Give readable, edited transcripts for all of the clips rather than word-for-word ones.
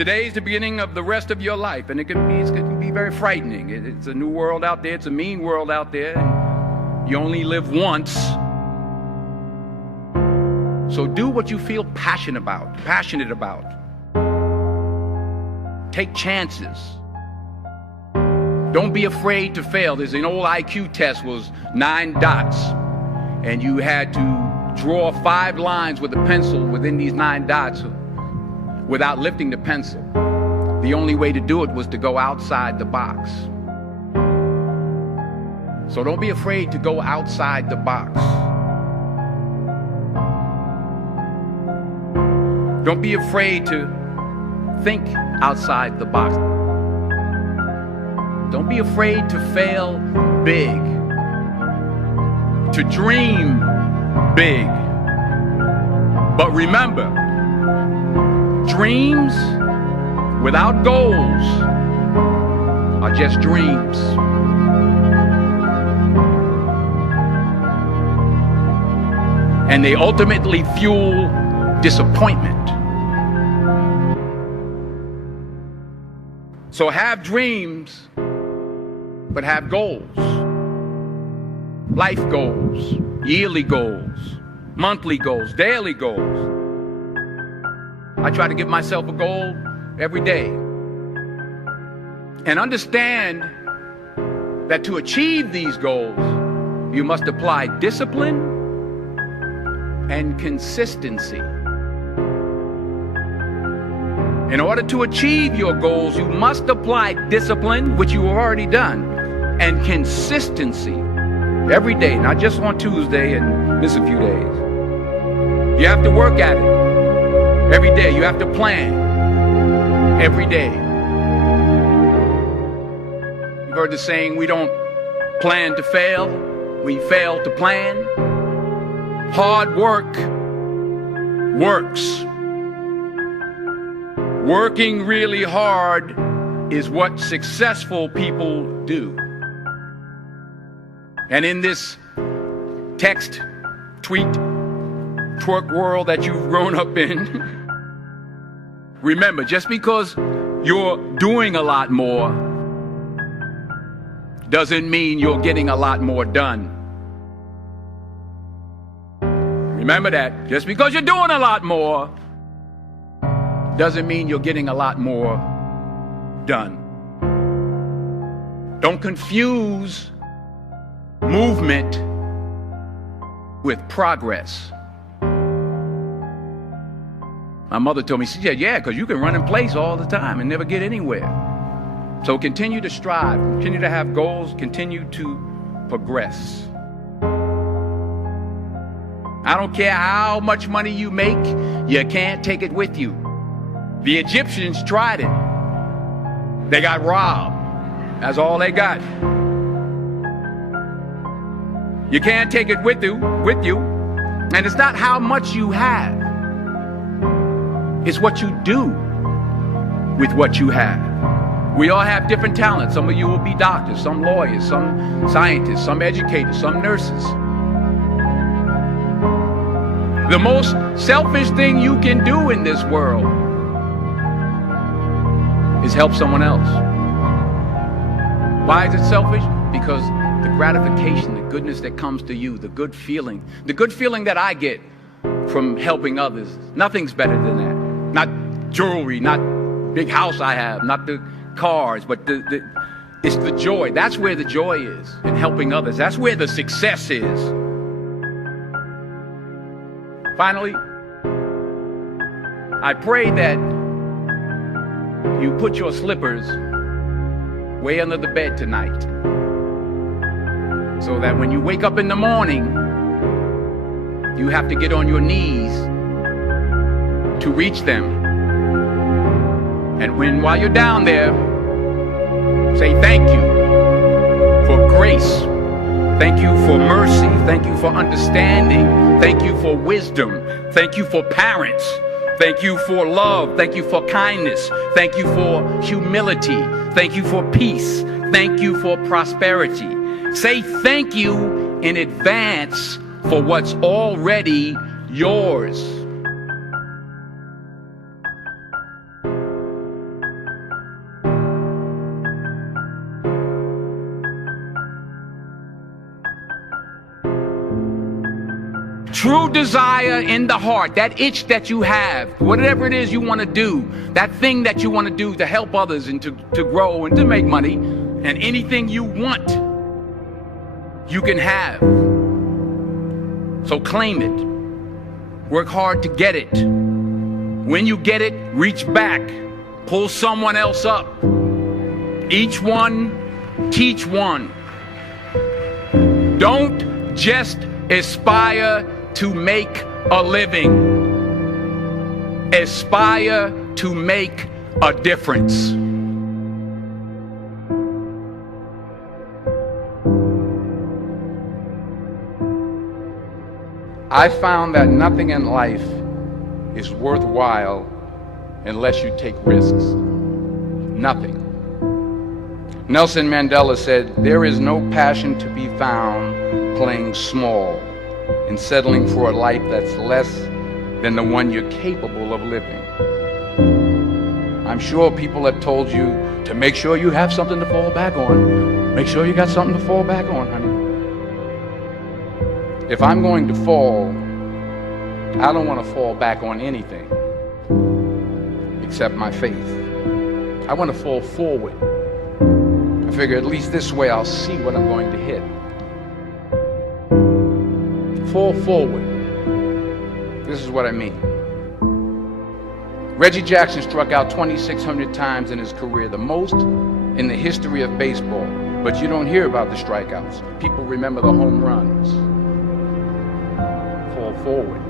Today is the beginning of the rest of your life, and it can be very frightening. It's a new world out there. It's a mean world out there, and you only live once. So do what you feel passionate about. Take chances. Don't be afraid to fail. There's an old IQ test, was 9 dots, and you had to draw 5 lines with a pencil within these 9 dots without lifting the pencil. The only way to do it was to go outside the box. So don't be afraid to go outside the box. Don't be afraid to think outside the box. Don't be afraid to fail big, to dream big. But remember, dreams without goals are just dreams. And they ultimately fuel disappointment. So have dreams, but have goals. Life goals, yearly goals, monthly goals, daily goals. I try to give myself a goal every day. And understand that to achieve these goals, you must apply discipline and consistency. In order to achieve your goals, you must apply discipline, which you have already done, and consistency every day, not just on Tuesday and miss a few days. You have to work at it every day. You have to plan every day. You've heard the saying, we don't plan to fail, we fail to plan. Hard work works. Working really hard is what successful people do. And in this text, tweet, twerk world that you've grown up in, remember, just because you're doing a lot more doesn't mean you're getting a lot more done. Remember that. Just because you're doing a lot more doesn't mean you're getting a lot more done. Don't confuse movement with progress. My mother told me, she said, yeah, because you can run in place all the time and never get anywhere. So continue to strive, continue to have goals, continue to progress. I don't care how much money you make, you can't take it with you. The Egyptians tried it. They got robbed. That's all they got. You can't take it with you. And it's not how much you have. It's what you do with what you have. We all have different talents. Some of you will be doctors, some lawyers, some scientists, some educators, some nurses. The most selfish thing you can do in this world is help someone else. Why is it selfish? Because the gratification, the goodness that comes to you, the good feeling that I get from helping others, nothing's better than that. Not jewelry, not big house I have, not the cars, but it's the joy. That's where the joy is, in helping others. That's where the success is. Finally, I pray that you put your slippers way under the bed tonight, so that when you wake up in the morning, you have to get on your knees to reach them. And while you're down there, say thank you for grace. Thank you for mercy. Thank you for understanding. Thank you for wisdom. Thank you for parents. Thank you for love. Thank you for kindness. Thank you for humility. Thank you for peace. Thank you for prosperity. Say thank you in advance for what's already yours. true desire in the heart, that itch that you have, whatever it is you want to do, that thing that you want to do to help others and to grow and to make money, and anything you want, you can have. So claim it. Work hard to get it. When you get it, reach back. Pull someone else up. Each one, teach one. Don't just aspire to make a living. Aspire to make a difference. I found that nothing in life is worthwhile unless you take risks. Nothing. Nelson Mandela said, "There is no passion to be found playing small and settling for a life that's less than the one you're capable of living." I'm sure people have told you to make sure you have something to fall back on. Make sure you got something to fall back on, honey. If I'm going to fall, I don't want to fall back on anything except my faith. I want to fall forward. I figure at least this way I'll see what I'm going to hit. Fall forward. This is what I mean. Reggie Jackson struck out 2,600 times in his career, the most in the history of baseball. But you don't hear about the strikeouts. People remember the home runs. Fall forward.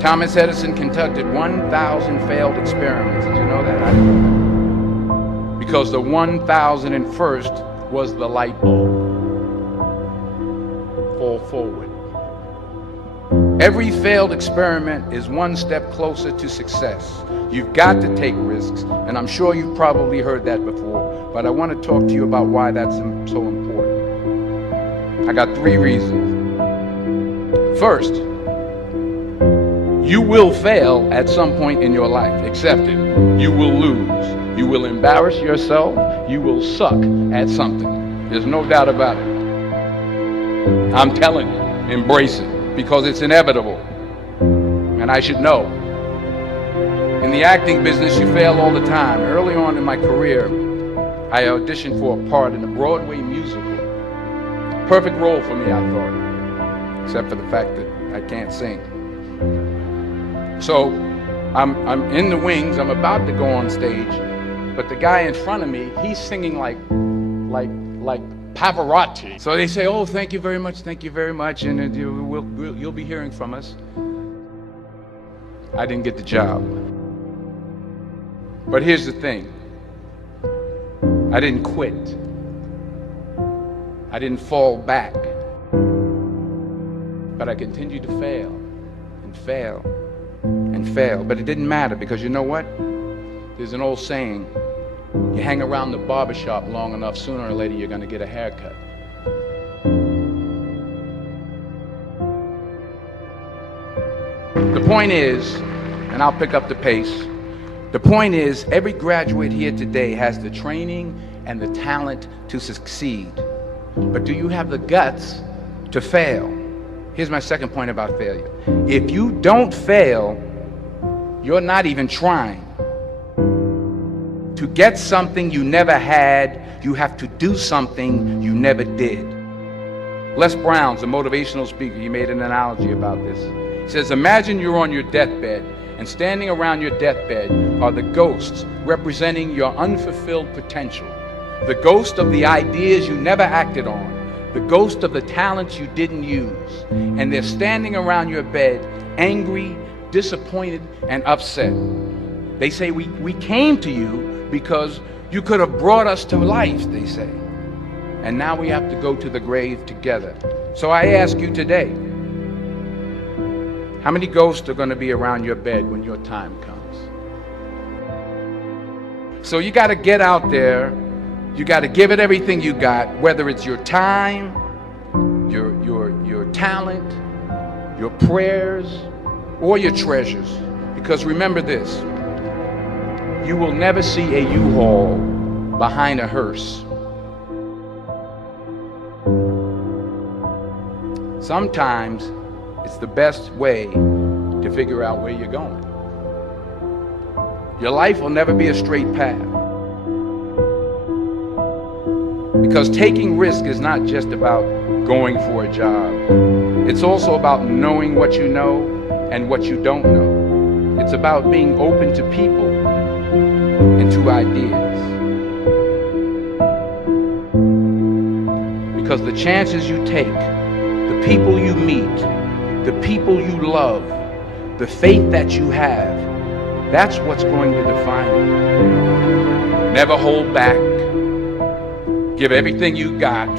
Thomas Edison conducted 1,000 failed experiments. Did you know that? I didn't know that. Because the 1,001st was the light bulb. Fall forward. Every failed experiment is one step closer to success. You've got to take risks, and I'm sure you've probably heard that before, but I want to talk to you about why that's so important. I got 3 reasons. First, you will fail at some point in your life. Accept it. You will lose. You will embarrass yourself. You will suck at something. There's no doubt about it. I'm telling you, embrace it, because it's inevitable. And I should know. In the acting business, you fail all the time. Early on in my career, I auditioned for a part in a Broadway musical. Perfect role for me, I thought, except for the fact that I can't sing. So I'm in the wings, I'm about to go on stage, but the guy in front of me, he's singing like Pavarotti. So they say, "Oh, thank you very much, and you'll be hearing from us." I didn't get the job. But here's the thing. I didn't quit. I didn't fall back. But I continued to fail and fail and fail. But it didn't matter, because you know what? There's an old saying, you hang around the barbershop long enough, sooner or later you're going to get a haircut. The point is, and I'll pick up the pace, the point is, every graduate here today has the training and the talent to succeed. But do you have the guts to fail? Here's my second point about failure. If you don't fail, you're not even trying. To get something you never had, you have to do something you never did. Les Brown's a motivational speaker. He made an analogy about this. He says, imagine you're on your deathbed, and standing around your deathbed are the ghosts representing your unfulfilled potential. The ghost of the ideas you never acted on. The ghost of the talents you didn't use. And they're standing around your bed, angry, disappointed, and upset. They say, we came to you because you could have brought us to life, they say. And now we have to go to the grave together. So I ask you today, how many ghosts are going to be around your bed when your time comes? So you got to get out there. You got to give it everything you got, whether it's your time, your talent, your prayers, or your treasures. Because remember this, you will never see a U-Haul behind a hearse. Sometimes It's the best way to figure out where you're going. Your life will never be a straight path. Because taking risk is not just about going for a job. It's also about knowing what you know and what you don't know. It's about being open to people and to ideas. Because the chances you take, the people you meet, the people you love, the faith that you have, that's what's going to define you. Never hold back. Give everything you got.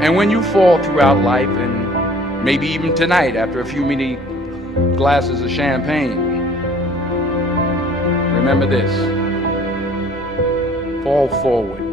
And when you fall throughout life, and maybe even tonight after a few many glasses of champagne, remember this: fall forward.